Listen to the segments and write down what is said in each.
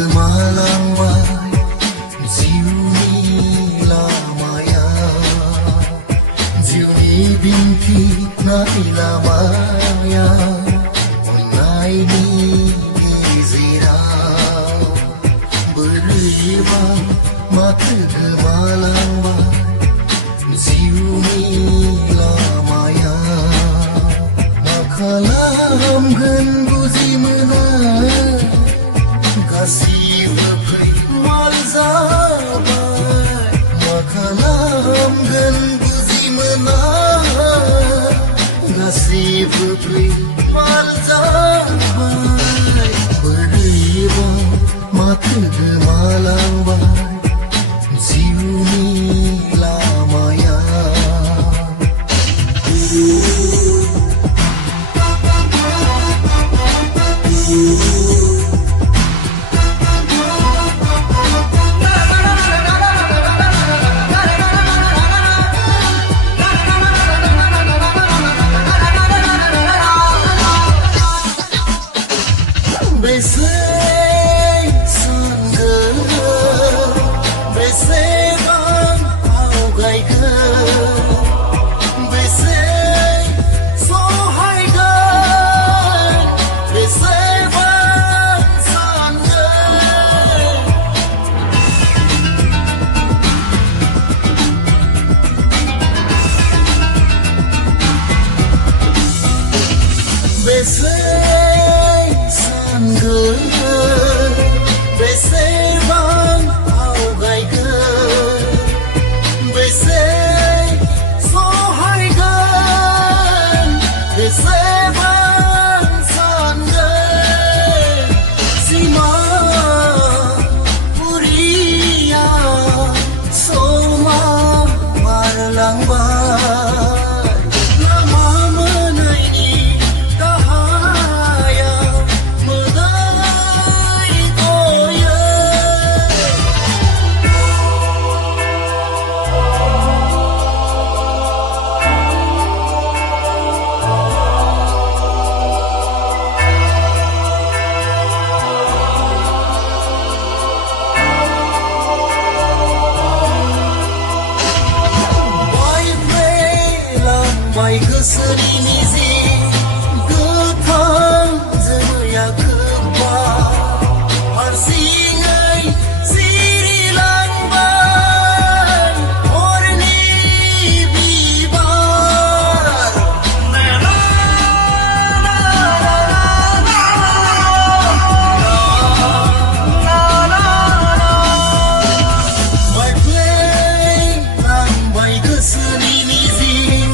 गोमालांबाय जिउनि लामाया जिउनि दिन्थिनाय लामाया अननायनि गेजेराव बोरैबा माथो गोमालांबाय जिउनि लामाया मा खालामगोन बुजि मोना गासिबो फैमाल जाबाय मा खालामगोन बुजि मोना गासिबो फैमाल जाबाय बोरैबा माथो गोमालांबाय जिउनि लामाया बेसेबां आवगायगोन बेसे सहायगोन बेसेबां सानगोन बेसे सानगोन बेसेबां आवगायगोन बेसे सहायगोन बेसेबां सानगोन सिमा पुरिया समा बारलांबाय लामा मोनैनि गाहाया मोदाय गयो बाय गोसोनि मिजिं गोथां जोमैया खोबबाय हारसिङै सिरिलांबाय हरनि बिबार बायफ्लेलांबाय गोसोनि मिजिं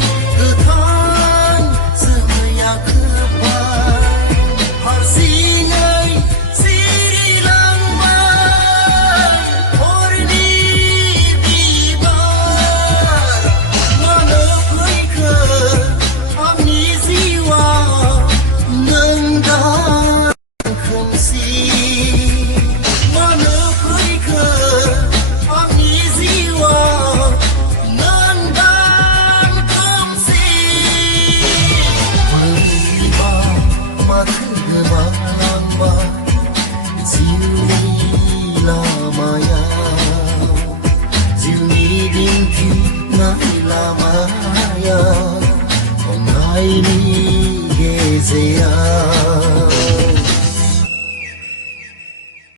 lamaya, onayni gezea.